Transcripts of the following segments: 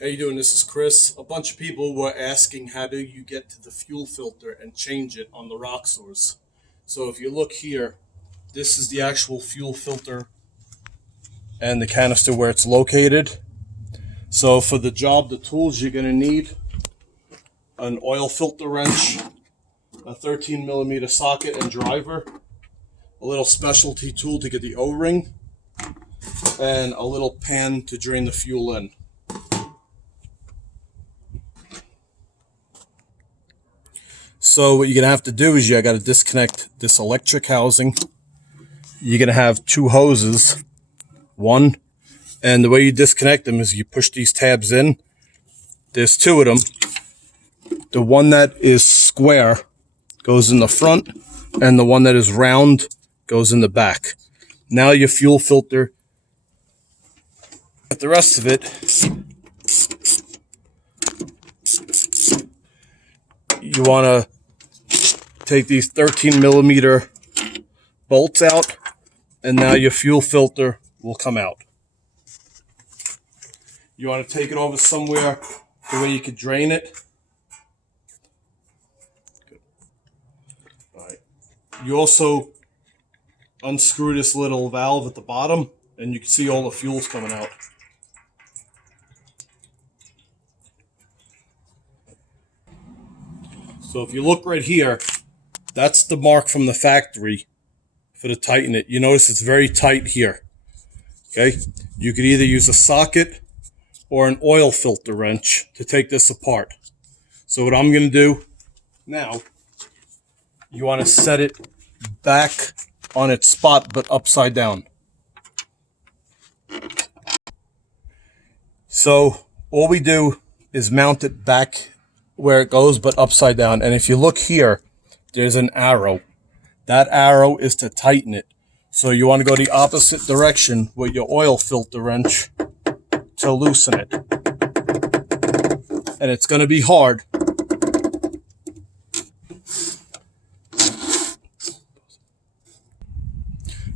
How you doing? This is Chris. A bunch of people were asking how do you get to the fuel filter and change it on the Roxors. So if you look here, this is the actual fuel filter and the canister where it's located. So for the job, the tools you're going to need: an oil filter wrench, a 13 millimeter socket and driver, a little specialty tool to get the O-ring, and a little pan to drain the fuel in. So what you're going to have to do is you got to disconnect this electric housing. You're going to have two hoses, one, and the way you disconnect them is you push these tabs in. There's two of them. The one that is square goes in the front, and the one that is round goes in the back. Now your fuel filter, the rest of it, you want to take these 13 millimeter bolts out, and now your fuel filter will come out. You want to take it over somewhere the way you could drain it. All right. You also unscrew this little valve at the bottom, and you can see all the fuel's coming out. So if you look right here, that's the mark from the factory for to tighten it. You notice it's very tight here. Okay, you could either use a socket or an oil filter wrench to take this apart. So what I'm going to do now, you want to set it back on its spot but upside down. So all we do is mount it back where it goes but upside down, and if you look here, there's an arrow. That arrow is to tighten it. So you want to go the opposite direction with your oil filter wrench to loosen it. And it's going to be hard.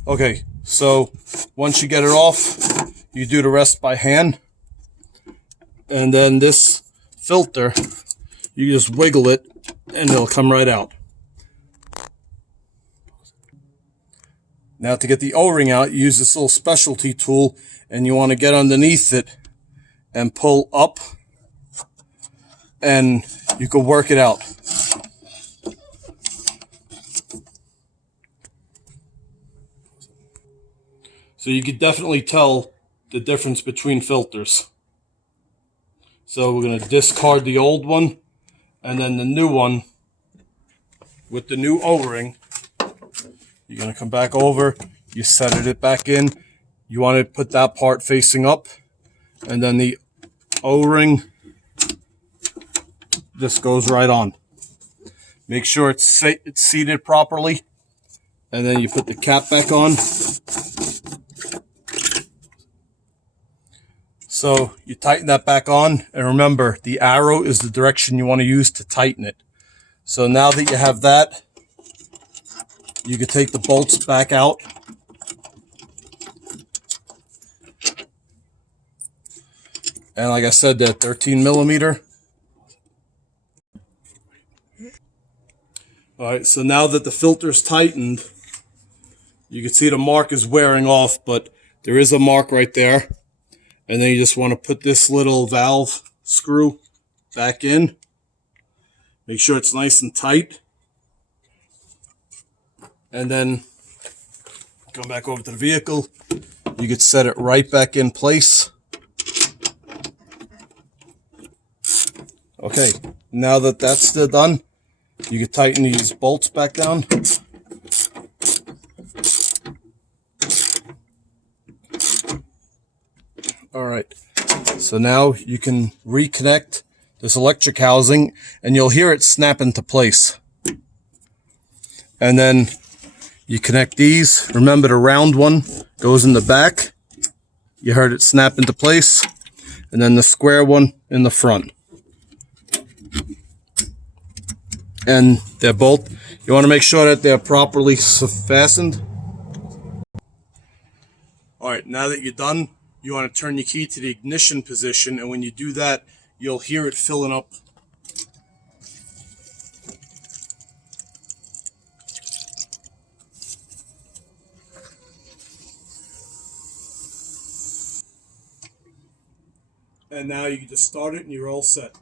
Okay, so once you get it off, you do the rest by hand. And then this filter, you just wiggle it and it'll come right out. Now to get the O-ring out, you use this little specialty tool, and you want to get underneath it and pull up, and you can work it out. So you can definitely tell the difference between filters. So we're going to discard the old one, and then the new one with the new O-ring. You're going to come back over, you set it back in. You want to put that part facing up, and then the O-ring just goes right on. Make sure it's seated properly, and then you put the cap back on. So you tighten that back on, and remember, the arrow is the direction you want to use to tighten it. So now that you have that, you can take the bolts back out. And like I said, they're 13 millimeter. All right, so now that the filter's tightened, you can see the mark is wearing off, but there is a mark right there. And then you just want to put this little valve screw back in. Make sure it's nice and tight. And then come back over to the vehicle. You can set it right back in place. Okay, now that that's still done, you can tighten these bolts back down. All right, so now you can reconnect this electric housing, and you'll hear it snap into place. And then you connect these. Remember, the round one goes in the back. You heard it snap into place. And then the square one in the front. And they're both, you want to make sure that they're properly fastened. All right, now that you're done, you want to turn your key to the ignition position, and when you do that, you'll hear it filling up. And now you can just start it and you're all set.